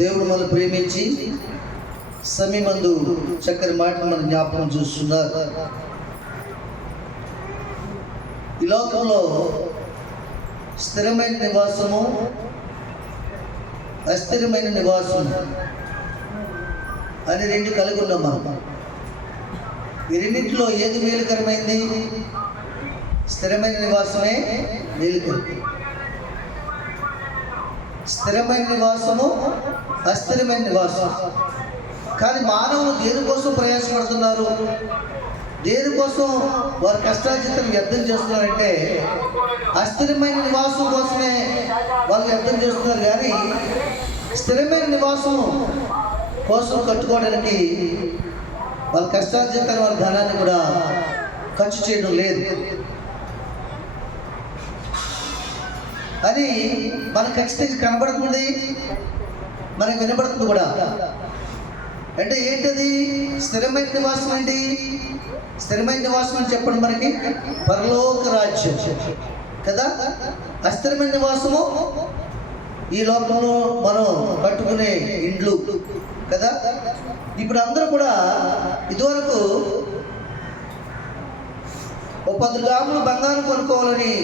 దేవుడు మనం ప్రేమించి సమయమందు చక్కని మాటను మనం జ్ఞాపకం చూస్తున్నారు. ఈ లోకంలో స్థిరమైన నివాసము, అస్థిరమైన నివాసం అని రెండు కలిగి ఉన్నాం మనం. ఈ రెండింటిలో ఏది మేలుకరమైంది? స్థిరమైన నివాసమే మేలుకరం. స్థిరమైన నివాసము, అస్థిరమైన నివాసం. కానీ మానవులు దేనికోసం ప్రయాసపడుతున్నారు? దేనికోసం వారి కష్టార్జితం వ్యర్థం చేస్తున్నారంటే అస్థిరమైన నివాసం కోసమే వాళ్ళు వ్యర్థం చేస్తున్నారు. కానీ స్థిరమైన నివాసం కోసం కట్టుకోవడానికి వాళ్ళ కష్టార్జితాన్ని, వాళ్ళ ధనాన్ని కూడా ఖర్చు చేయడం లేదు అని మనకు ఖచ్చితంగా కనబడుతుంది, మనకు వినబడుతుంది కూడా. అంటే ఏంటది స్థిరమైన నివాసం? ఏంటి స్థిరమైన నివాసం అని చెప్పండి? మనకి పరలోక రాజ్యం కదా. అస్థిరమైన నివాసము ఈ లోకంలో మనం కట్టుకునే ఇండ్లు కదా. ఇప్పుడు అందరూ కూడా ఇదివరకు ఓ 10 గ్రాములు బంగారం కొనుక్కోవాలని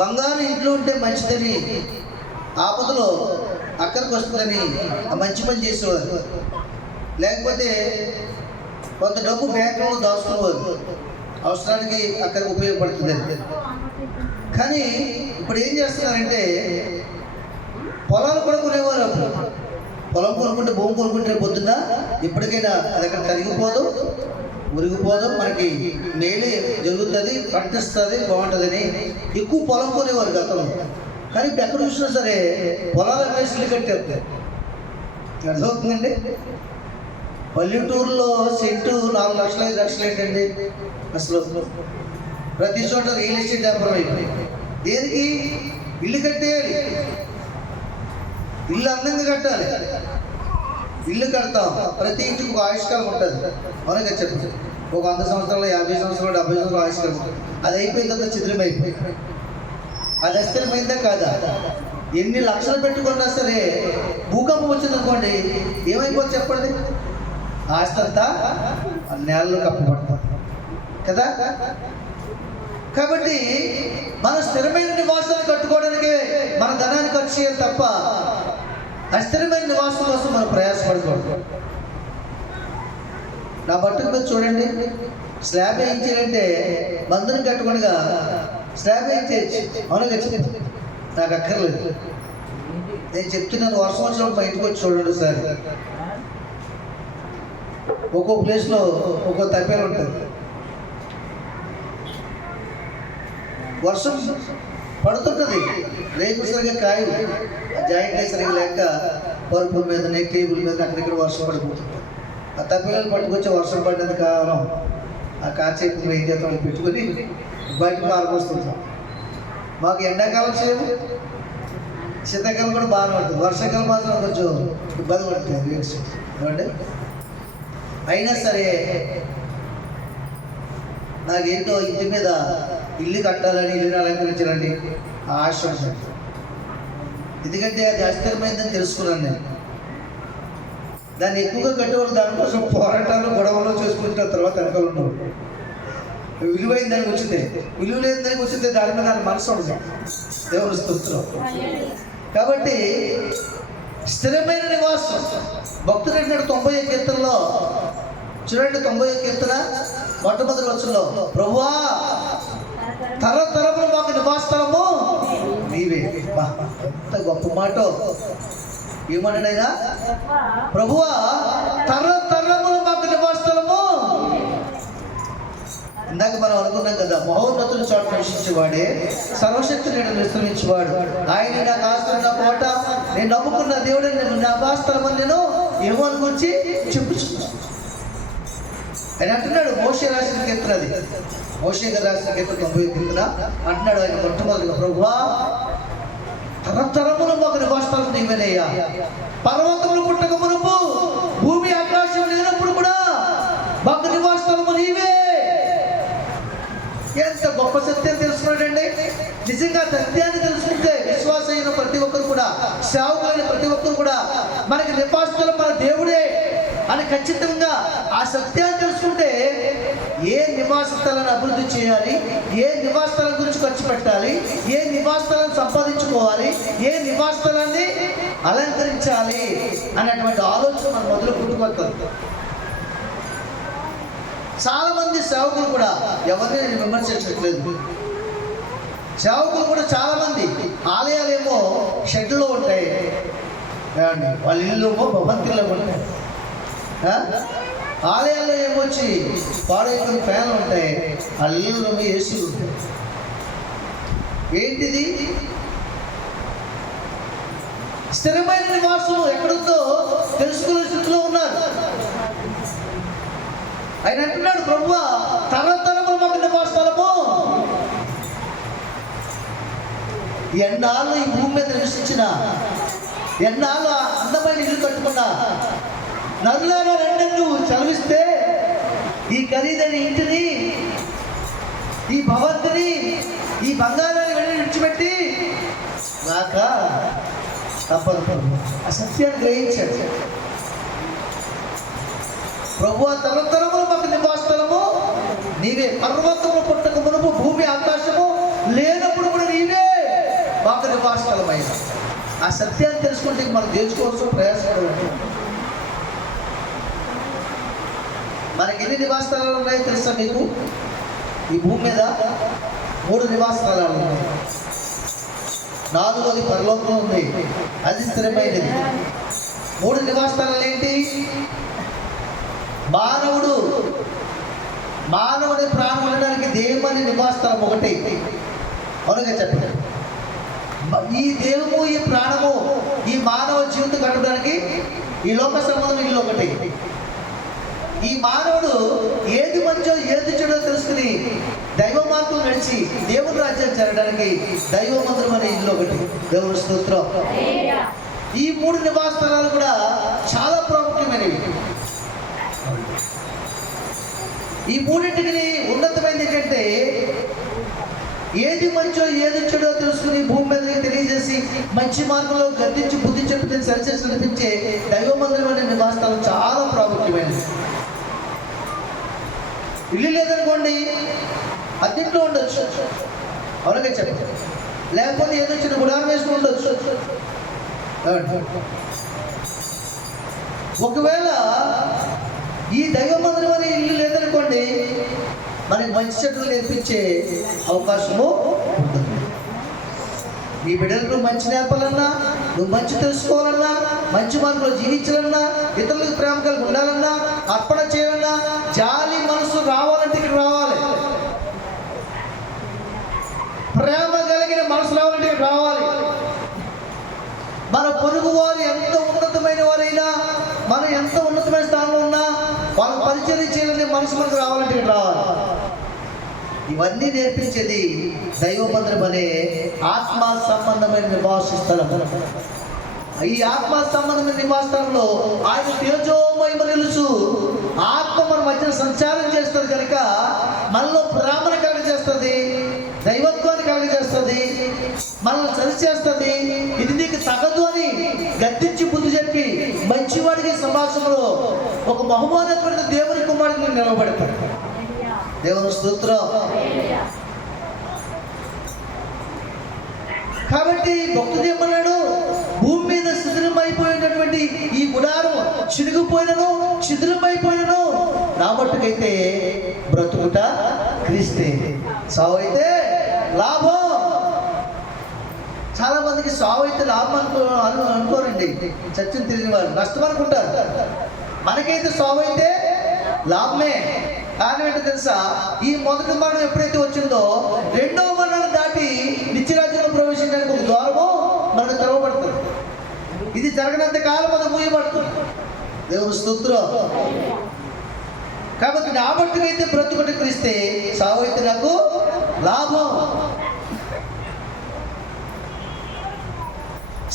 బంగారం ఇంట్లో ఉంటే మంచిదని, ఆపదలో అక్కడికి వస్తుందని ఆ మంచి పని చేసేవారు. లేకపోతే కొంత డబ్బు బ్యాంకులో దాచుకునేవారు, అవసరానికి అక్కడికి ఉపయోగపడుతుందని. కానీ ఇప్పుడు ఏం చేస్తున్నారంటే పొలాలు కూడా కొనేవారు. అప్పుడు పొలం కొనుక్కుంటే, భూమి కొనుక్కుంటే పొద్దున్న ఎప్పటికైనా అది అక్కడ కరిగిపోదు, మురిగిపోదు, మనకి మేలే జరుగుతుంది, పంటిస్తుంది, బాగుంటుందని ఎక్కువ పొలం కొనేవారు గతంలో. కానీ ఇప్పుడు ఎక్కడ చూసినా సరే పొలాల మేసులు కట్టారు. అర్థమవుతుందండి? పల్లెటూరులో సెంటు 4 లక్షలు 5 లక్షలు ఏంటండి అసలు. ప్రతి చోట రియల్ ఎస్టేట్ వ్యాపారం అయిపోయింది. దేనికి? ఇల్లు కట్టేయాలి, ఇల్లు అందంగా కట్టాలి. ఇల్లు కడతాం, ప్రతి ఇంటికి ఒక ఆయుష్కాలం ఉంటుంది. అవునగా చెప్పండి. ఒక 100 సంవత్సరాలు, 50 సంవత్సరాలు, 70 సంవత్సరాలు ఆయుష్కాలం ఉంటుంది. అది అయిపోయిన తర్వాత చిత్రమైపోయింది. అది అస్థిరమైందా కాదా? ఎన్ని లక్షలు పెట్టుకున్నా సరే భూకంపం వచ్చిందనుకోండి, ఏమైపోతుంది చెప్పండి? ఆస్తి అంతా నేలలో కప్పబడతాం కదా. కాబట్టి మన స్థిరమైన నివాసాన్ని కట్టుకోవడానికి మన ధనాన్ని ఖర్చు చేయాలి తప్ప అస్థిరమైన నివాసం కోసం మనం ప్రయాసపడకూడదు. నా బట్టల మీద చూడండి, స్లాబ్ వేయించాలంటే మందుని కట్టుకునిగా స్లాబ్ వేయించేయచ్చు. అవునగా చెప్పింది, నాకు అక్కర్లేదు. నేను చెప్తున్నాను, వర్షం వచ్చినప్పుడు మా ఇంటికి వచ్చి చూడండి సార్. ఒక్కో ప్లేస్లో ఒక్కో తప్పేలు ఉంటుంది. వర్షం పడుతుంటుంది, రేపు సరిగ్గా కాయలు, జాయింట్ సరిగ్గా లేక పరుపు మీదనే, టేబుల్ మీద అక్కడిక్కడ వర్షం పడిపోతుంది. ఆ తప్పిల్లలు పట్టుకొచ్చి వర్షం పడినందుకు కారణం ఆ కాచేపు ఏం చేస్తాం పెట్టుకొని బయటకు ఆరబోస్తుంటాం. మాకు ఎండాకాలం చేయము, శీతాకాలం కూడా బాగానే ఉంటుంది, వర్షాకాలం మాత్రం కొంచెం ఇబ్బంది పడుతుంది ఏమంటే. అయినా సరే నాకేంటో ఇంటి మీద ఇల్లు కట్టాలని, ఇల్లుని అలంకరించాలని ఆశ ఉంటుంది. ఎందుకంటే అది అస్థిరమైందని తెలుసుకున్నాను నేను. దాన్ని ఎక్కువగా కట్టేవాళ్ళు దానికోసం పోరాటాలు, గొడవలు చేసుకుంటున్న తర్వాత వెనకాల ఉన్నాడు. విలువైన దానికి వచ్చింది, విలువ లేని దానికి వచ్చింది, దాని మీద దాని మనసు ఉండదు. దేవుని స్తుతిస్తున్నాం. కాబట్టి స్థిరమైన నివాసం భక్తుడు అంటాడు 90 కీర్తనలో చూడండి. 90 కీర్తన మొట్టమొదటి వచనంలో, ప్రభువా తరతరములు మాకు నివాసస్థలము నీవే. ఎంత గొప్ప మాట! ఏమన్నాడైనా? ప్రభువా తరతరములు మాకు నివాసస్థలము. ఇందాక మనం అనుకున్నాం కదా, మహోన్నతుని చోట నివసించేవాడే, సర్వశక్తి నేను విశ్రమించేవాడు, ఆయన నాకు ఆస్తున్న కోట, నేను నమ్ముకున్న దేవుడు, నేను నా నివాసస్థలం అని నేను ఏమో అనుకొచ్చి చెప్పుచున్నాను ఆయన అంటున్నాడు. మోషే రాసిన కీర్తన అది, మోషే గారు రాసిన కీర్తన 90 కీర్తన అంటున్నాడు ఆయన మొట్టమొదటిగా, ప్రభువా తరతరములు మాకు నివాసస్థలం నీవేనయ్యా. పర్వతములు పుట్టక మునుపు, భూమి ఆకాశం లేనప్పుడు కూడా మాకు నివాసస్థలము నీవే. ఎంత గొప్ప సత్యం తెలుసు తెలుసుకున్నాడండి. నిజంగా సత్యాన్ని తెలుసుకుంటే విశ్వాసమైన ప్రతి ఒక్కరు కూడా, సేవకులైన ప్రతి ఒక్కరు కూడా మనకి నివాసితులు మన దేవుడే అని ఖచ్చితంగా ఆ సత్యాన్ని తెలుసుకుంటే ఏ నివాస స్థలాన్ని అభివృద్ధి చేయాలి, ఏ నివాస స్థలం గురించి ఖర్చు పెట్టాలి, ఏ నివాస స్థలాన్ని సంపాదించుకోవాలి, ఏ నివాస స్థలాన్ని అలంకరించాలి అన్నటువంటి ఆలోచన మనం మొదలు పుట్టుకొస్తుంది. చాలా మంది సేవకులు కూడా, ఎవరిని నేను విమర్శించట్లేదు, సేవకులు కూడా చాలా మంది ఆలయాలు ఏమో షెడ్లో ఉంటాయి, వాళ్ళ ఇల్లు ఏమో భవంతిలో ఉంటాయి, ఆలయాల్లో ఏమొచ్చి పాడైపోయిన ఫ్యాన్లు ఉంటాయి, ఆ ఇల్లు ఏసీలు ఉంటాయి. ఏంటిది? స్థిరమైన నివాసం ఎక్కడుందో తెలుసుకునే స్థితిలో ఉన్నారు. ఆయన అంటున్నాడు, ప్రభువా తరతరముల మాకు నివాస స్థలము. ఎన్నాళ్ళు ఈ భూమి మీద నివసించిన, ఎన్నాళ్ళు అందమైన ఇల్లు కట్టుకున్నా, నరులారా రండి నువ్వు చదివిస్తే ఈ ఖరీదైన ఇంటిని, ఈ భవంతిని, ఈ బంగారాన్ని వెళ్ళి విడిచిపెట్టి నాక తప్పదు. ఆ సత్యాన్ని గ్రహించాడు. ప్రభువా తరతరములు మాకు నివాస స్థలము నీవే, పర్వతము పుట్టక మునుపు భూమి ఆకాశము లేనప్పుడు కూడా నీవే మాకు నివాస స్థలమైన. ఆ సత్యాన్ని తెలుసుకుంటే మనం తెలుసుకోవచ్చు, ప్రయాసపడవచ్చు. మనకి ఎన్ని నివాస స్థలాలు ఉన్నాయో తెలుసా మీకు? ఈ భూమి మీద 3 నివాస స్థలాలు ఉన్నాయి. 4వది పరలోకం ఉంది, అది స్థిరమైనది. 3 నివాస స్థలాలు ఏంటి? మానవుడి ప్రాణం ఉండడానికి దేవుని నివాస స్థలం ఒకటి. అవునుగా చెప్పండి. ఈ దేహము, ఈ ప్రాణము, ఈ మానవ జీవితం గడపడానికి ఈ లోక సంబంధం ఇల్లు ఒకటి. ఈ మానవుడు ఏది మంచో ఏది చెడో తెలుసుకుని దైవ మార్గం నడిచి దేవుని రాజ్యం జరగడానికి దైవ మందిరం అనే ఇల్లు ఒకటి. దేవుని స్తోత్రం. ఈ 3 నివాస స్థలాలు కూడా చాలా ప్రాముఖ్యమైనవి. ఈ 3టికి ఉన్నతమైనది ఏంటంటే, ఏది మంచో ఏది చెడో తెలుసుకుని భూమి మీద తెలియజేసి మంచి మార్గంలో గద్దించి బుద్ధి చెప్పి సరిచేసి నడిపించే దైవ మందిరం అనే నివాస స్థలం చాలా ప్రాముఖ్యమైనది. ఇల్లు లేదనుకోండి, అద్దెంట్లో ఉండొచ్చు, అవునగా చెప్పండి. లేకపోతే ఏదో చిన్న గుడారం వేసుకుని ఉండొచ్చు. ఒకవేళ ఈ దైవ మందిరం అనే ఇల్లు లేదనుకోండి, మనకి మంచి చెట్లు నేర్పించే అవకాశము ఉంటుంది. నీ బిడ్డలకు మంచి నేర్పాలన్నా, నువ్వు మంచి తెలుసుకోవాలన్నా, మంచి మార్గంలో జీవించాలన్నా, ఇతరులకు ప్రేమ కలిగి ఉండాలన్నా, అర్పణ చేయాలన్నా, జాలి మనసు రావాలంటే ఇక్కడ రావాలి. ప్రేమ కలిగిన మనసు రావాలంటే ఇక్కడ రావాలి. మన పొరుగు వారు ఎంత ఉన్నతమైన వారైనా, మనం ఎంత ఉన్నతమైన స్థానంలో ఉన్నా, వాళ్ళ పరిచయం చేయాలని మనసు మనకు రావాలంటే ఇక్కడ రావాలి. ఇవన్నీ నేర్పించేది దైవ మందిరం అనే ఆత్మ సంబంధమైన నివాస స్థలం. ఈ ఆత్మ సంబంధమైన నివాస స్థలంలో ఆయన తేజోమహిమ నిలుచు ఆత్మ మన మధ్యన సంచారం చేస్తుంది కనుక మనలో ప్రేమను కలుగజేస్తుంది, దైవత్వాన్ని కలుగజేస్తుంది, మనల్ని సరిచేస్తుంది. ఇది నీకు తగదు అని గద్దించి బుద్ధి చెప్పి మంచివాడికి సమాజంలో ఒక బహుమానమైన దేవుని కుమారుడిని నిలబడతాడు. దేవుని స్తోత్రం. కాబట్టి భక్తుడు ఏమన్నాడు? భూమి మీద శిథిలమైపోయినటువంటి ఈ గుడారం చిరిగిపోయినను శిథిలమైపోయినను నా మట్టుకైతే బ్రతుకుట క్రీస్తే, సావు అయితే లాభం. చాలా మందికి సావు అయితే లాభం అనుకోరండి. చచ్చిన తిరిగిన వాళ్ళు నష్టం అనుకుంటారు. మనకైతే సావు అయితే లాభమే. కారణం ఏంటో తెలుసా? ఈ మొదటి మరణం ఎప్పుడైతే వచ్చిందో, 2వ మరణాన్ని దాటి నిత్యరాజ్యంలో ప్రవేశించడానికి ఒక ద్వారము మనకు తెరవబడుతుంది. ఇది జరగనంత కాలం అది మూయబడుతుంది. దేవుని స్తోత్రం. కాబట్టి నా మట్టుకైతే బ్రతుకుట క్రీస్తే, సావు అయితే నాకు లాభం.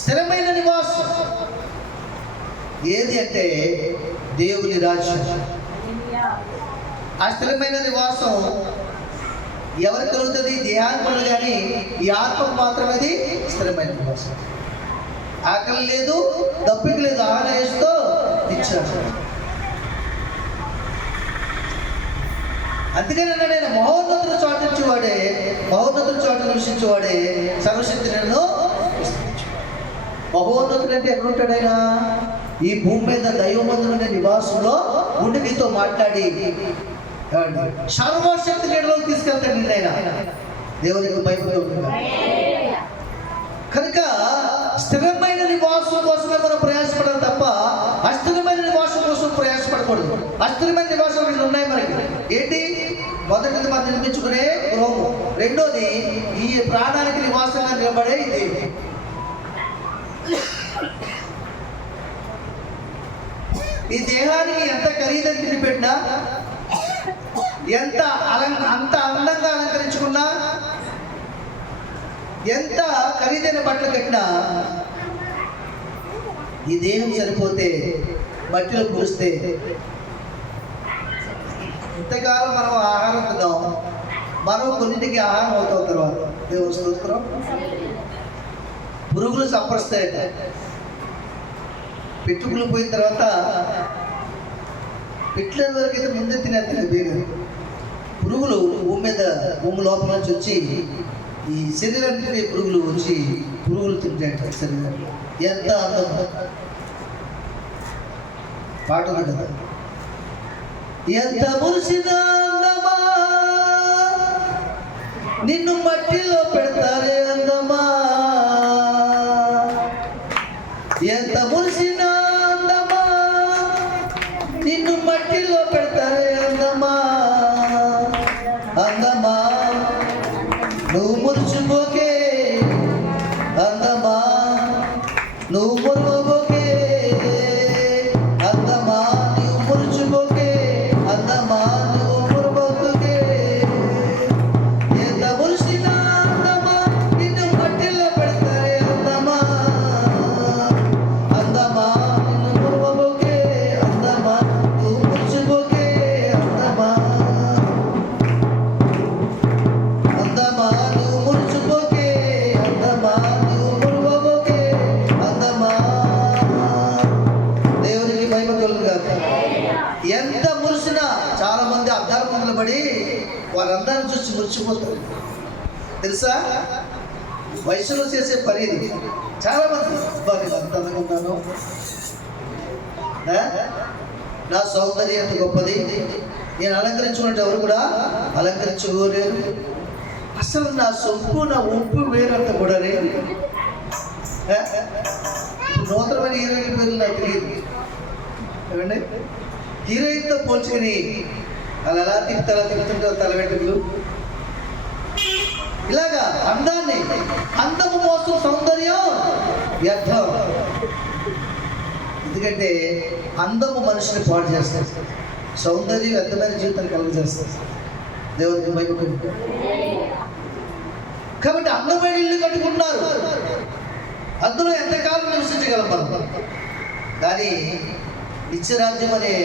స్థిరమైన నివాసం ఏది అంటే దేవుని రాజ్యం. ఆ స్థిరమైన నివాసం ఎవరికి కలుగుతుంది? దేహానికి కలుగు, కానీ ఈ ఆత్మకు మాత్రమే అది స్థిరమైన నివాసం. ఆకలి లేదు, దప్పిక లేదు, ఆహారతో ఇచ్చాడు. అందుకని నేను మహోన్నతులు చాటించేవాడే, మహోన్నతులు చాటు నివసించేవాడే సర్వశక్తి నన్ను మహోన్నతుడు అంటే ఎక్కడుంటాడు ఆయన? ఈ భూమి మీద దైవమందున నివాసంలో ఉండి నీతో మాట్లాడి సర్వశక్తి నీడలోకి తీసుకెళ్తాడు నేను. ఆయన దేవునికి భయపడి ఉంటుంది. కనుక స్థిరమైన నివాసం కోసమే మనం ప్రయాసపడాలి తప్ప అస్థిరమైన నివాసం కోసం ప్రయాసపడకూడదు. అస్థిరమైన నివాసం రెండు ఉన్నాయి మనకి. ఏంటి? మొదటిది మనం నిర్మించుకునే గృహము, రెండోది ఈ ప్రాణానికి నివాసంగా నిలబడే ఇది. ఈ దేహానికి ఎంత ఖరీదని తిండి పెట్టినా, అంత అందంగా అలంకరించుకున్నా, ఎంత ఖరీదైన బట్టలు కట్టినా, ఈ దేహం సరిపోతే మట్టిలో పూస్తే ఇంతకాలం మనం ఆహారం తిన్నాం, మనం కొన్నింటికి ఆహారం అవుతాం. తర్వాత దేవుని స్తోత్రం. పురుగులు సంపరుస్తాయట. పెట్టుకులు పోయిన తర్వాత పెట్ల వరకైతే ముందే తినేస్తాయి బేగా. పురుగులు భూమి లోపల నుంచి వచ్చి ఈ శరీరానికి పురుగులు వచ్చి పురుగులు తింటాయి శరీరం. ఎంత అందం పాట ఉంది కదా, ఎంత మురిసిన అందమా నిన్ను మట్టిలో పెడతారే అందమా, ఎంత మురిసిన అందమా నిన్ను మట్టిలో పెడతారే అందమా, అందమా నువ్వు మురుచుకోకే, అందమా నువ్వు మురుగోకే, అందమా నువ్వు మురుచుకోకే, అందమా నువ్వు మురుగోకే, ఎంత మురిసిన అందమా నిన్ను మట్టిలో పెడతారే అందమా, అందమా నిన్ను మురుగోకే, అందమా నువ్వు మురుచుకోకే, అందమా అందమా నువ్వు మురుచుకోకే, అందమా నువ్వు మురుగోకే, అందమా. దేవునికి మహిమ కలుగుగాక. ఎంత మురిసినా చాలా మంది అద్దాల ముందులు పడి వారి అందాన్ని చూసి మురిచిపోతారు. తెలుసా? వయసులో చేసే పని ఇది. చాలా మంది నేను అందంగా ఉన్నాను, నా సౌందర్యం ఎంత గొప్పది, నేను అలంకరించుకున్నట్టు ఎవరు కూడా అలంకరించుకోలేరు, అసలు నా సొంపు నా ఒప్పు వేరంత కూడా లేదు. నూతనమైన హీరోయిన్ పేర్లు నాకు తెలియదు. ఏమండి? హీరోయిన్తో పోల్చుకుని అలా ఎలా తిప్పుతుంటారు తల వెంట్రుకలు. ఇలాగా అందము మోసం సౌందర్యం వ్యర్థం. ఎందుకంటే అందము మనిషిని పాడు చేస్తారు, సౌందర్యం వ్యర్థమైన జీవితాన్ని కలుగజేస్తారు. దేవునికి భయపడి. కాబట్టి అందమైన ఇల్లు కట్టుకున్నారు, అందులో ఎంతకాలం నివసించగలం మనం. కానీ నిత్యరాజ్యం అనే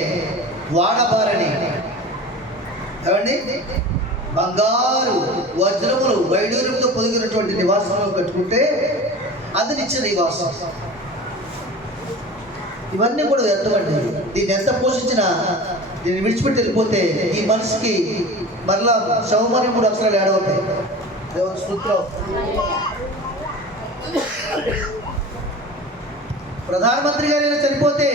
వాడబారని, ఏమండి, బంగారు వజ్రములు వైడూర్యంతో పొదిగినటువంటి నివాసంలో కట్టుకుంటే అది నిత్య నివాసం. ఇవన్నీ కూడా వ్యర్థమండి. దీన్ని ఎంత పోషించినా, దీన్ని విడిచిపెట్టి వెళ్ళిపోతే ఈ మనిషికి మరలా శవమని 3 అక్షరాలు ఏడవుతాయి. దేవుని స్తోత్రం. ప్రధానమంత్రి గారు చనిపోతే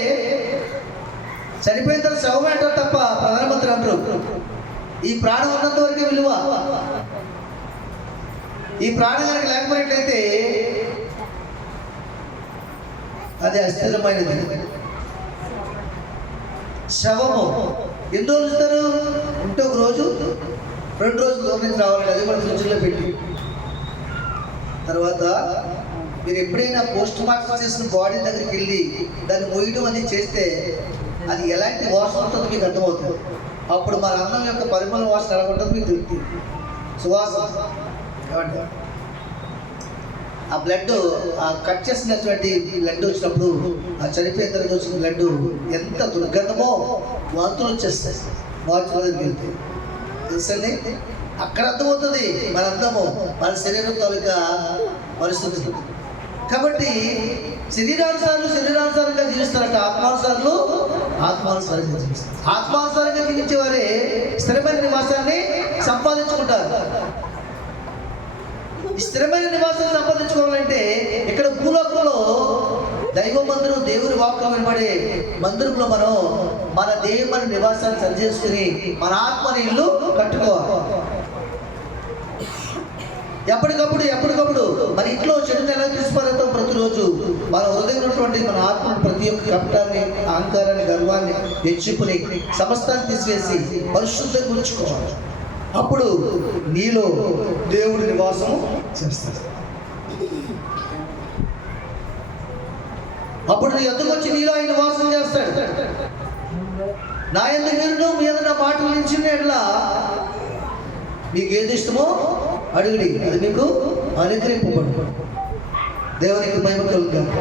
చనిపోయిన తర్వాత శవం అంటారు తప్ప ప్రధానమంత్రి అంటారు. ఈ ప్రాణం ఉన్నంత వరకే విలువ. ఈ ప్రాణం కనుక లేకపోయినట్లయితే అది అస్థిరమైనది. శవము ఎన్ని రోజులు ఇస్తారు? ఉంటే 1 రోజు 2 రోజులు దూరం నుంచి రావాలండి. అది కూడా ఫ్రిడ్జ్లో పెట్టి. తర్వాత మీరు ఎప్పుడైనా పోస్ట్ మార్టం చేసిన బాడీ దగ్గరికి వెళ్ళి దాన్ని మొయ్యడం అనేది చేస్తే అది ఎలాంటి వాసన ఉంటుందో మీకు అర్థమవుతుంది. అప్పుడు మన అన్నం యొక్క పరిమళ వాసన ఎలా ఉంటుందో మీకు తెలుస్తుంది. సువాసన. ఏమంటే ఆ బ్లడ్, ఆ కట్ చేసినటువంటి బ్లడ్ వచ్చినప్పుడు, ఆ చనిపోయిన తర్వాత వచ్చిన బ్లడ్ ఎంత దుర్గంధమో వాంతులు వచ్చేస్తాయి. వాంతులు వెళ్తాయి తెలుసండి. అక్కడ అర్థమవుతుంది మన అర్థము, మన శరీరం తాలూకా పరిస్థితి. కాబట్టి శరీరానుసారంగా జీవిస్తారంట, ఆత్మానుసారంగా జీవిస్తారు. ఆత్మానుసారంగా జీవించే వారే స్థిరమైన నివాసాన్ని సంపాదించుకుంటారు. ఈ స్థిరమైన నివాసాన్ని సంపాదించుకోవాలంటే ఇక్కడ భూలోకంలో దైవ మందిరం, దేవుని వాక్యం వినబడే మందిరంలో మనం మన దేవుని నివాసాన్ని సరి చేసుకుని మన ఆత్మని ఇల్లు కట్టుకోవాలి. ఎప్పటికప్పుడు మన ఇంట్లో చెడుని ఎలా తీసుకోవాలంటాం? ప్రతిరోజు మన హృదయం ఉన్నటువంటి మన ఆత్మను ప్రతి ఒక్క కపటాన్ని, అహంకారాన్ని, గర్వాన్ని తెచ్చుకుని సమస్తాన్ని తీసివేసి పరిశుద్ధంగా ఉంచుకోవాలి. అప్పుడు నీలో దేవుడి నివాసం చేస్తాడు. అప్పుడు నీ ఎందుకు వచ్చి నీలో ఆయన నివాసం చేస్తాడు. నా ఎందుకు మీరు మీ నా మాటలు నుంచి ఎట్లా మీకు ఏది ఇష్టమో అడుగుడి, అది మీకు అనుగ్రహింపబడు. దేవునికి మహిమ కలుగుతాడు.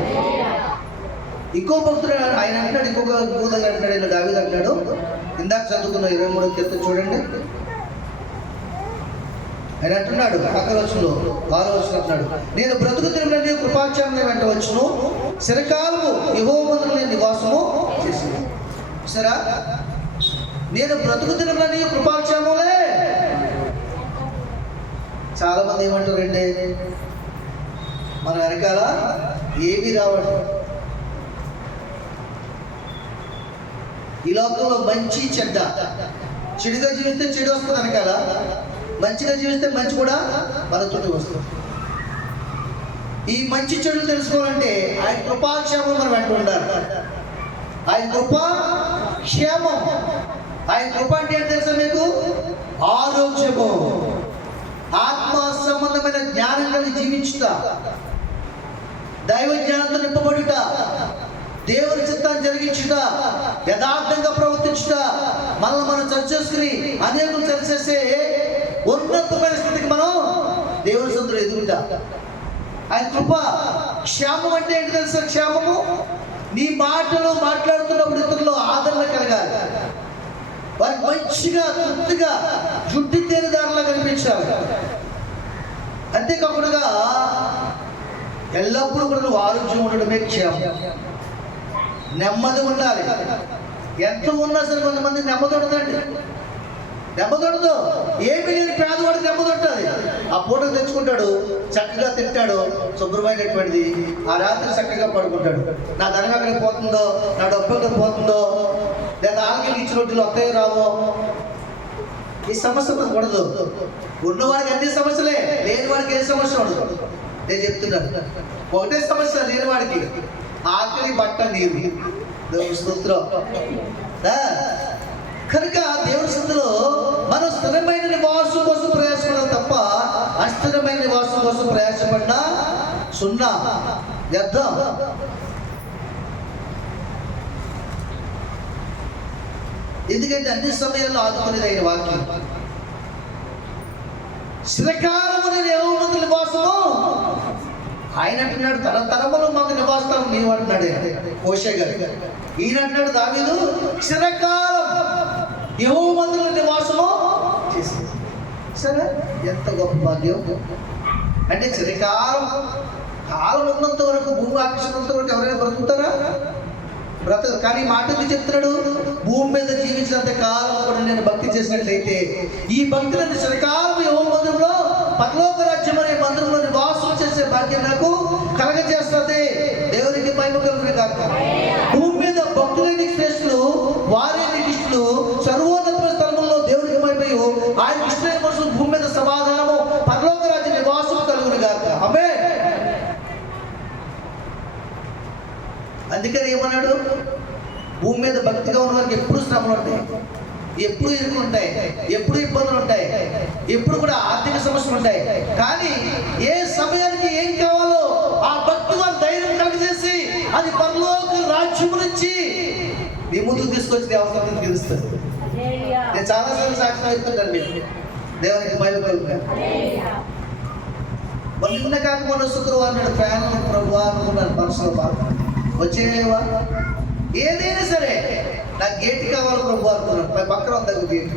ఇంకో భక్తుడు ఆయన అంటాడు, ఇంకొక భూతంగా అంటాడు, ఇలా దావీదు అంటాడు, ఇందాక చదువుకున్న 23వ కీర్తన చూడండి. ఆయన అంటున్నాడు 6వ వచనం అంటున్నాడు, నేను బ్రతుకుతున్న కృపాక్షేమం వెంట వచ్చును, చిరకాలము యెహోవా మందిరములో నివాసము చేసింది. సరే, నేను బ్రతుకుతున్న కృపాక్షేమలే. చాలా మంది ఏమంటారండి, మన వెనకాల ఏమీ రావడం. ఈ లోకంలో మంచి చెడ్డ, చెడుగా జీవిస్తే చెడు వస్తుంది వెనకాల, మంచిగా జీవిస్తే మంచి కూడా మన చుట్టూ వస్తుంది. ఈ మంచి చెడులు తెలుసుకోవాలంటే ఆయన కృపాక్షేమం మనం వెంట ఉండాలి. ఆయన కృపాక్షేమం, ఆయన కృప అంటే ఏంటి తెలుసా మీకు? ఆరోగ్యము, ఆత్మ సంబంధమైన జ్ఞానం కలిగి జీవించుట, దైవ జ్ఞానంతో నింపబడుట, దేవుని చిత్తాన్ని జరిగించుట, యథార్థంగా ప్రవర్తించుట, మనల్ని మనం సరిచేసుకుని అనేకులు సరిచేసే ఉన్నతమైన స్థితికి మనం దేవుని సొంతలో ఎదుగుతా. ఆయన కృప క్షేమం అంటే ఏంటి తెలుసా? క్షేమము నీ మాటలు మాట్లాడుతున్నప్పుడు ఇతరులు ఆదరణ కలగాలి, వారికి మంచిగా తృప్తిగా జుట్టి తేనెదారులా కనిపించాలి. అంతేకాకుండా ఎల్లప్పుడూ కూడా నువ్వు ఆరోగ్యం ఉండడమే క్షేమం. నెమ్మది ఉండాలి. ఎంత ఉన్నా సరే కొంతమంది నెమ్మది ఉండదండి, నెమ్మదొడదు. ఏమీ లేని పేదవాడికి నెమ్మదొట్టది. ఆ పూట తెచ్చుకుంటాడు, చక్కగా తింటాడు, శుభ్రమైనటువంటిది, ఆ రాత్రి చక్కగా పడుకుంటాడు. నా ధనం ఎక్కడికి పోతుందో, నా డబ్బు ఎక్కడికి పోతుందో, లేదా ఆకలికి ఇచ్చిన రొట్టెలు వస్తాయో రావో, ఈ సమస్య ఉండదు. ఉన్నవాడికి అన్ని సమస్యలే, లేని వాడికి ఏ సమస్య ఉండదు. నేను చెప్తున్నాను, ఒకటే సమస్య లేని వాడికి, ఆకలి, బట్ట, నీరు. దేవుని స్తోత్రం. కనుక దేవుని సన్నిధిలో మనం స్థిరమైన నివాసం కోసం ప్రయాసపడాలి తప్ప అస్థిరమైన నివాసం కోసం ప్రయాసపడినా సున్నా, వ్యర్థం. ఎందుకంటే అన్ని సమయాల్లో ఆదుకునేది అయిన వాక్యం. చిరకాలము నేను యెహోవా మందిర నివాసము. ఆయన అంటున్నాడు, తరతరములు మాకు నివాసం నీవు అంటున్నాడు మోషే గారు. ఈయన అంటున్నాడు దావీదు, చిరకాలం యెహోవా మందిరంలో నివాసము చేసి. సరే, ఎంత గొప్ప భాగ్యం. అంటే చిరకాలం, కాలం ఉన్నంత వరకు, భూమి ఆకర్షినంత వరకు ఎవరైనా బ్రతుకుతారా? బ్రతకదు. కానీ మాట ఎందుకు చెప్తున్నాడు? భూమి మీద జీవించినంత కాలం కూడా నేను భక్తి చేసినట్లయితే ఈ భక్తి నన్ను చిరకాలం యెహోవా మందిరంలో, పరలోక రాజ్యం అనే మందిరంలో నివాసం చేసే భాగ్యం నాకు కలగజేస్తుంది. దేవునికి మహిమ కలుగును గాక. భూమి మీద భక్తులైన శ్రేష్ఠులు, వారే నిష్ఠులు, సర్వోన్నత స్థలంలో దేవునికి మహిమయు, ఆయన ఇష్టమైన మనుషులు భూమి మీద సమాధానము, పరలోక రాజ్య నివాసం కలుగును గాక. ఆమేన్. అందుకని ఏమన్నాడు? భూమి మీద భక్తిగా ఉన్న వారికి ఎప్పుడు శ్రమలు ఉంటాయి, ఎప్పుడు ఇరుకులు ఉంటాయి, ఎప్పుడు ఇబ్బందులు ఉంటాయి, ఎప్పుడు కూడా ఆర్థిక సమస్యలు ఉంటాయి. కానీ ఏ సమయానికి ఏం కావాలో ఆ భక్తి వారు ధైర్యం కలిగజేసి అది పరలోక రాజ్యం నుంచి మీ ముందుకు తీసుకొచ్చి అవసరం తెలుస్తుంది. నేను చాలాసార్లు సాక్ష్యం ఇస్తున్నాను మీకు. దేవునికి మహిమ కలుగును. నిన్న కాక మొన్న శుక్రవారం నాడు ప్రయాణం ప్రభు అనుకున్నాను, మనసులో బాధ వచ్చేవా, ఏదైనా సరే నాకు గేట్ కావాలి ప్రభు అనుకున్నాను. పక్కన ఉంది గేట్.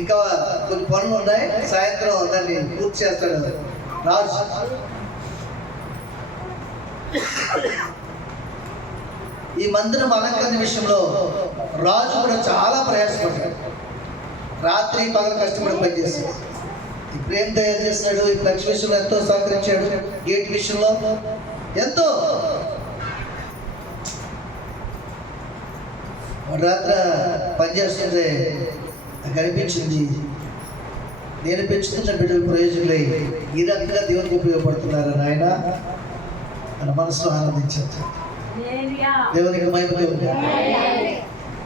ఇంకా కొన్ని పనులు ఉన్నాయి, సాయంత్రం దాన్ని పూర్తి చేస్తాడు రాజు. ఈ మందిరం అలంకరణ విషయంలో రాజు కూడా చాలా ప్రయాసపడ్డాడు. రాత్రి పగలు కష్టపడి పనిచేస్తాడు. ఈ ప్రేమ తయారు చేస్తున్నాడు, ఈ లక్ష్మి విషయంలో ఎంతో సహకరించాడు, గేట్ విషయంలో ఎంతో. రాత్రి పనిచేస్తుంటే నాకు అనిపించింది, నేను పెంచుతున్న బిడ్డలు ప్రయోజకులై ఈ రకంగా దేవునికి ఉపయోగపడుతున్నారు నాయన మన మనసులో ఆనందించారు. దేవునికి మహిమ కలుగును.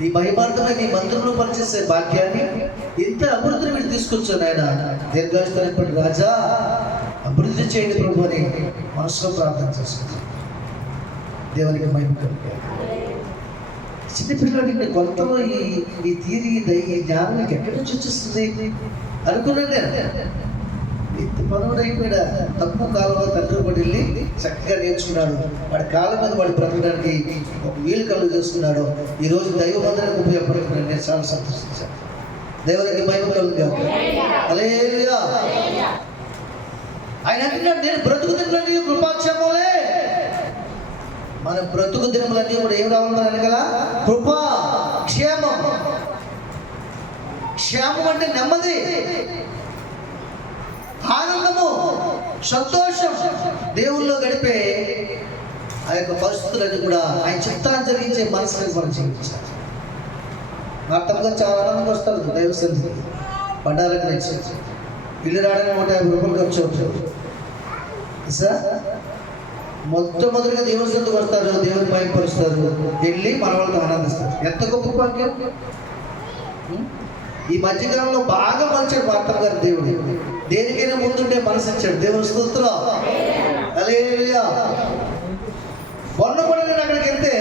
ఈ మహిమార్థమై నీ మందిరంలో పనిచేసే భాగ్యాన్ని, ఇంత అభివృద్ధిని మీరు తీసుకొచ్చాను ఆయన. దీర్ఘాయుష్యుడైనటువంటి రాజా, అభివృద్ధి చేయండి ప్రభు అని మనసులో ప్రార్థన చేసుకుంటాను. దేవునికి మహిమ కలుగును. చిన్నపిల్లడికి కొత్తలో ఈ తీరి ఈ జ్ఞానం నీకు ఎక్కడి నుంచి వచ్చేస్తుంది అనుకున్నాను నేను. ఇంత పనుడు అయిపోయినా తక్కువ కాలంలో తండ్రి పడి వెళ్ళి చక్కగా నేర్చుకున్నాడు. వాడి కాలం మీద వాడు బ్రతకడానికి ఒక వీలు కళ్ళు చేసుకున్నాడు. ఈరోజు దైవ మందిరానికి ఉపయోగపడుతున్నాడు. నేను చాలా సంతోషించాను. దేవునికి మహిమ కలుగును. హల్లెలూయా. ఆయన అంటున్నాడు, నేను బ్రతుకుతున్నది కృపాక్షేమలే. మన బ్రతుకు దినములన్నీ కూడా ఏం రావాలి అనగల? కృప, క్షేమం. క్షేమం అంటే నెమ్మది, ఆనందము, సంతోషం. దేవుల్లో గడిపే ఆ యొక్క పరిస్థితులన్నీ కూడా ఆయన చిత్తాన్ని జరిగించే మనసుని మనం జీవించాలి. అర్థంగా చాలా ఆనందంగా వస్తారు దైవసన్నిధికి. పండాలకు నచ్చి ఇల్లు రావడానికి 150 రూపాయలు ఖర్చు అవుతుంది సార్. మొట్టమొదటిగా దేవుని సన్నిధికి వస్తారు, దేవుని మహిమపరుస్తారు, వెళ్ళి మన వాళ్ళతో ఆనందిస్తారు. ఎంత గొప్ప భాగ్యం. ఈ మధ్యకాలంలో బాగా మలిచాడు మార్తమ్మ గారు దేవుడు. దేనికైనా ముందుండే మనసు ఇచ్చాడు. దేవుని స్తోత్రం. హల్లెలూయా. మొన్న కూడా నేను అక్కడికి వెళ్తే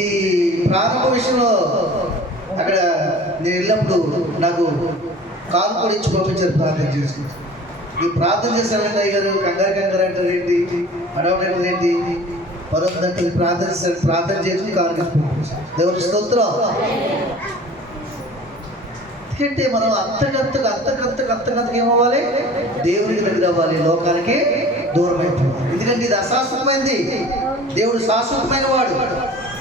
ఈ ప్రారంభ విషయంలో అక్కడ నేను వెళ్ళినప్పుడు నాకు కాలు కూడా ఇచ్చి పంపించారు ప్రార్థన చేసి. ఈ ప్రార్థన చేశారండి అయ్యారు. కంగారు అంటారు ఏంటి, అడవడం ఏంటి, పరొద్దంటే ప్రార్థన చేసి కాలు పంపించారు. దేవుని స్తోత్రం. ఎందుకంటే మనం అంతకంతకు ఏమవ్వాలి? దేవునికి దగ్గర అవ్వాలి, లోకానికి దూరం అయిపోవాలి. ఎందుకంటే ఇది అశాశ్వతమైంది. దేవుడు శాశ్వతమైన వాడు,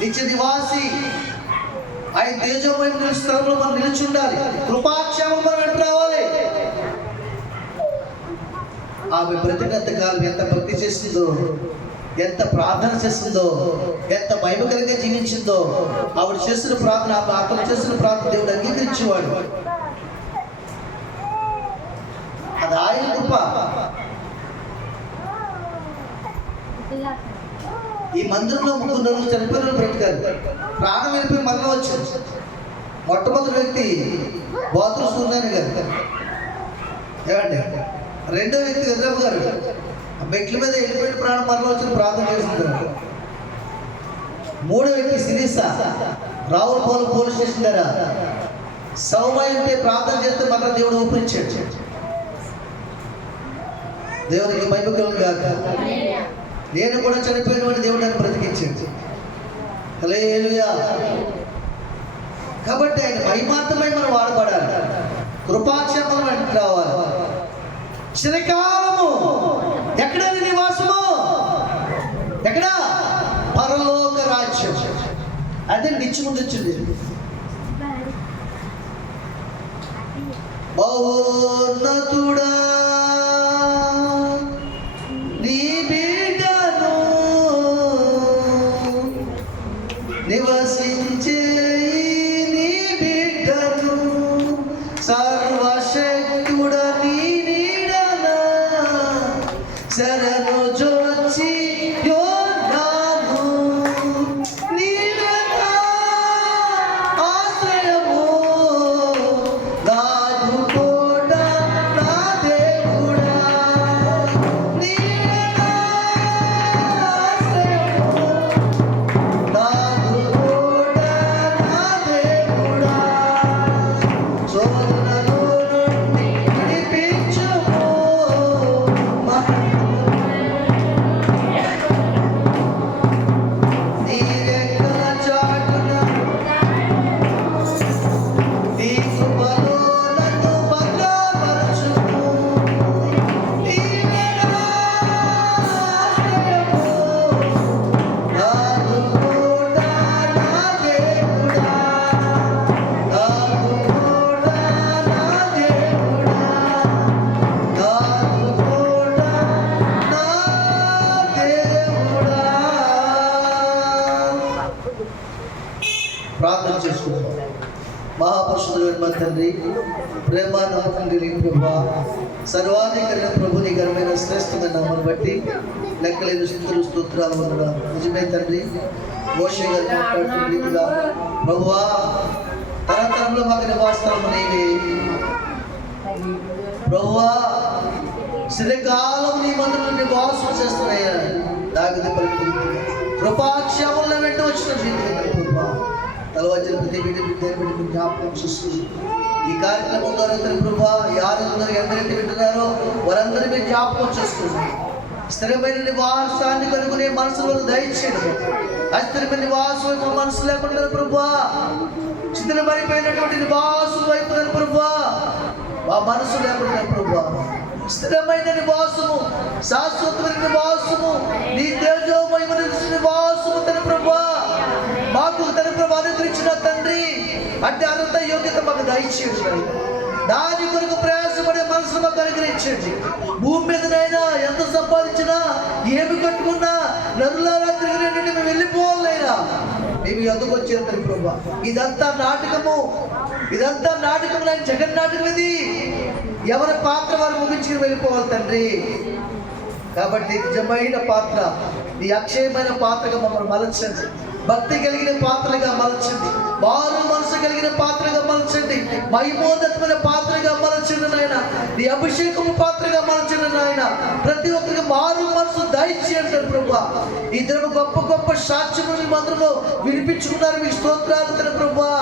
నిత్య నివాసి. ఆయన తేజోమయ స్థలంలో మనం నిలిచి ఉండాలి. కృపాక్షేమం మనం వెంట రావాలి. ఆమె బ్రతికినంత కాలం ఎంత భక్తి చేసిందో, ఎంత ప్రార్థన చేస్తుందో, ఎంత మహిమకరంగా జీవించిందో. ఆవిడ చేసిన ప్రార్థన, అతను చేసిన ప్రార్థన దేవుడు అంగీకరించేవాడు. అది ఆయన కృప. ఈ మందిరంలో 3 రోజులు చనిపోయిన వాళ్ళు బ్రతికారు. ప్రాణం వెళ్ళిపోయి మరణం వచ్చింది. మొట్టమొదటి వ్యక్తి బాతులు సూర్యనారాయణ గారు ఏమండి. రెండో వ్యక్తి ఎదురమ్మ గారు మెట్ల మీద వెళ్ళిపోయిన ప్రాణం మరణం వచ్చిన ప్రార్థన చేస్తున్నారు. మూడో వ్యక్తి శిరీష రావులపాలెం పోలీస్ స్టేషన్ దగ్గర సౌమయ్య అంటే ప్రార్థన చేస్తే మళ్ళీ దేవుడు ఊపించాడు. దేవునికి మహిమ కలుగును గాక. నేను కూడా చనిపోయిన వాడిని దేవుడు నన్ను బ్రతికించాడు. హల్లెలూయా. కాబట్టి ఆయన మహిమార్థమై మనం వాడబడాలి. కృపాక్షేమం వెంట రావాలి. చిరకాలము ఎక్కడ నివాసము? ఎక్కడ? పరలోక రాజ్యం. అదే నిత్యముండొచ్చింది. మహోన్నతుడా నీ బిడ్డను నివసించే నీ బిడ్డను సర్వశక్తుడ నీ నీడన శరణు జోచి యోనాను నీడన ఆశ్రయము నాదు కోట నా ప్రార్థించుకుందాం. మహాపరిశుద్ధుడైన మా తండ్రి, ప్రేమ నమ్మకం కలిగిన ప్రభువా, సర్వాధికారైన ప్రభు నీ ఘనమైన శ్రేష్టమైన నామమును బట్టి లెక్కలేని స్తుతులు స్తోత్రాలు వందనాలు. నిజమే తండ్రి, మోషే గారు మాట్లాడుతున్న రీతిగా ప్రభువా, తరతరంలో మాకు నివాసము నీవే ప్రభువా, చిరకాలం నీ మందిరంలో నివాసం చేస్తున్నాయా దావీదు పలికిన కృపాక్షేమంలో వెంట వచ్చిన ప్రభువా, తలవచ్చిన ప్రతి బిడ్డ జ్ఞాపకం చూస్తుంది. ఈ కార్యక్రమం ద్వారా ప్రభువా, యారందరూ ఎందరైతే వింటున్నారో వారందరూ మీరు జ్ఞాపకం చేసుకున్నారు. స్థిరమైన నివాసాన్ని కనుగొనే మనసులో దయచేయండి. అస్థిరమైన నివాసం మా మనసు లేకుండా ప్రభువా, శిథిలమైపోయినటువంటి నివాసం వైపు ప్రభువా మా మనసు లేకుండా ప్రభువా, స్థిరమైన నివాసము, శాశ్వతమైన నివాసము, నీ తేజోమయమైన నివాసము తన ప్రభువా మాకు తన ప్రభు అనుగ్రహించిన తండ్రి, అంటే అర్హత యోగ్యత మాకు దయచేయండి. దాని కొరకు ప్రయాసపడే మనసును మాకు అనుగ్రహించండి. భూమి మీదనైనా ఎంత సంపాదించినా ఏమి కట్టుకున్నా నరులారా తిరిగినట్టు మేము వెళ్ళిపోవాలైనా మేము ఎందుకు వచ్చారు తన ప్రభు. ఇదంతా నాటకము, ఇదంతా నాటకం లేని జగన్ నాటకం. ఇది ఎవరి పాత్ర వారు ముగించుకుని వెళ్ళిపోవాలి తండ్రి. కాబట్టి నిజమైన పాత్ర, ఈ అక్షయమైన పాత్రగా మమ్మల్ని మలచండి. భక్తి కలిగిన పాత్రగా మలచండి, మారు మనసు కలిగిన పాత్రగా మలచండి, మహిమోన్నతమైన పాత్రగా మలచండి నాయన. నీ అభిషేకము పాత్రగా మలచండి నాయన. ప్రతి ఒక్కరికి మారు మనసు దయచేయండి ప్రభువా. ఈ దినము గొప్ప గొప్ప సాక్ష్యములు మందిరంలో వినిపించుకున్నారు. మీకు స్తోత్రాలు తన ప్రభువా.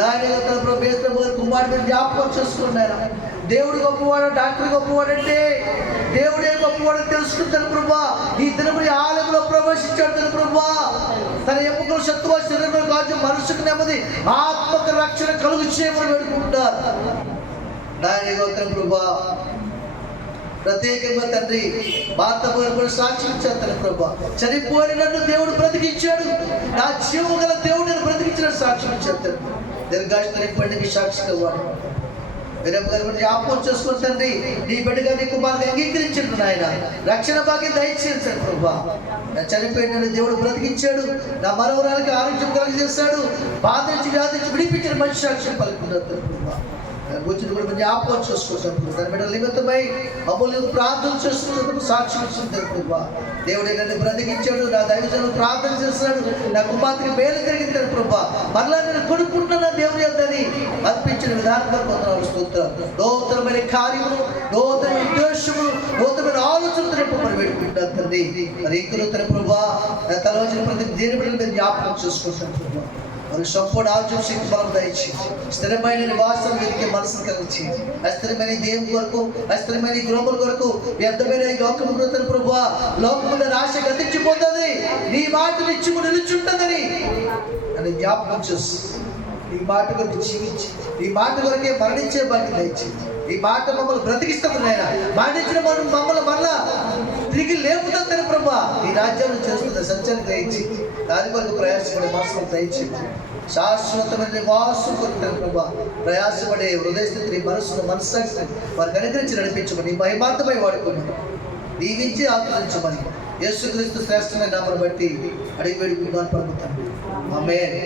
నాయన తన ప్రభు కుమారుడు జ్ఞాపకం చేసుకున్నారా. దేవుడు గొప్పవాడు, డాక్టర్ గొప్పవాడంటే దేవుడే గొప్పవాడు తెలుసుకుంటాను ప్రభువా. ఈ దినముని ఆలయంలో ప్రవేశించాడు తన ప్రభువా. తన ఎముకలు శత్రువా శరీరంలో కాదు మనసుకు నెమ్మది ఆత్మక రక్షణ కలుగు చేయమని వేడుకుంటారు నాయన తన ప్రభువా. ప్రత్యేకంగా తండ్రి భారత సాక్షి ఇచ్చారు తన ప్రభా. చనిపోయిన నన్ను దేవుడు బ్రతికించాడు, నా జీవము గల దేవుడు నన్ను బ్రతికించిన సాక్షి ఇచ్చారు. దీర్ఘాయుష్ని ఇప్పటికీ సాక్షిగా వాడు జ్ఞాపకం చేసుకుని తండ్రి, నీ బిడ్డగా నీ కుమారుని అంగీకరించండి నాయన. రక్షణ భాగ్యం దయచేయండి ప్రభా. నా చనిపోయిన దేవుడు బ్రతికించాడు, నా మనవరాలకి ఆరోగ్యం కలిగజేశాడు, బాధ నుంచి వ్యాధి నుంచి విడిపించిన మంచి సాక్ష్యం పలుకున్నారు ప్రభా. గురించి కూడా జ్ఞాపకం చేసుకుంటాం. దాని బిడ్డల నిమిత్తమై మమ్మల్ని ప్రార్థన చేసుకున్నందుకు సాక్షి ఇచ్చింది ప్రభా. దేవుడు నన్ను బ్రతికించాడు, నా దైవజనులు ప్రార్థన చేస్తున్నాడు, నా కుమార్తెకి మేలు కలిగింది ప్రభా. మరలా నేను కొనుక్కుంటున్నా దేవుని యొద్దని అర్పించిన విధానం కొందరు స్తోత్రం. నూతనమైన కార్యములు, నూతన ఉద్దేశములు, నూతనమైన ఆలోచనలు నింపమని వేడుకుంటాను తండ్రి. మరి ఇంకను తన ప్రభా నా తలవచ్చిన ప్రతి దేని బిడ్డలు మేము జ్ఞాపకం చేసుకుంటాను ప్రభా. మరి సంపూర్ణ ఆలోచన బలం దయచి స్థిరమైన నివాసం వెతికే మనసును కలిగించి అస్థిరమైన దేవుని కొరకు, అస్థిరమైన గృహముల కొరకు, వ్యర్థమైన లోకము తన ప్రభువా, లోకముల రాశ గతించిపోతుంది, నీ మాట నిత్యము నిలుచుంటుందని అని జ్ఞాపకం చేసి ఈ మాట కొరకు జీవించి ఈ మాట కొరకే మరణించే భాగ్యం దయచి ఈ మాట మమ్మల్ని బ్రతికిస్తుంది నాయన. మరణించిన మమ్మల్ని మరలా తిరిగి లేపుతుంది తన ప్రభా. ఈ రాజ్యాన్ని చేస్తుంది సత్యాన్ని దయచి దాని కొరకు ప్రయాసపడే మనసును దయచేసి శాశ్వతమైన నివాసం కొరకు ప్రభా ప్రయాసపడే హృదయ స్థితిని మనస్సాక్షిని వారికి అనుగ్రహించి నడిపించమని మహిమార్థమై వాడుకున్నాను. దీవించి ఆత్మరించమని యేసుక్రీస్తు శ్రేష్టమైన నామను బట్టి అడిగి వేడుకుందాన్ని పలుకుతాను. ఆమేన్.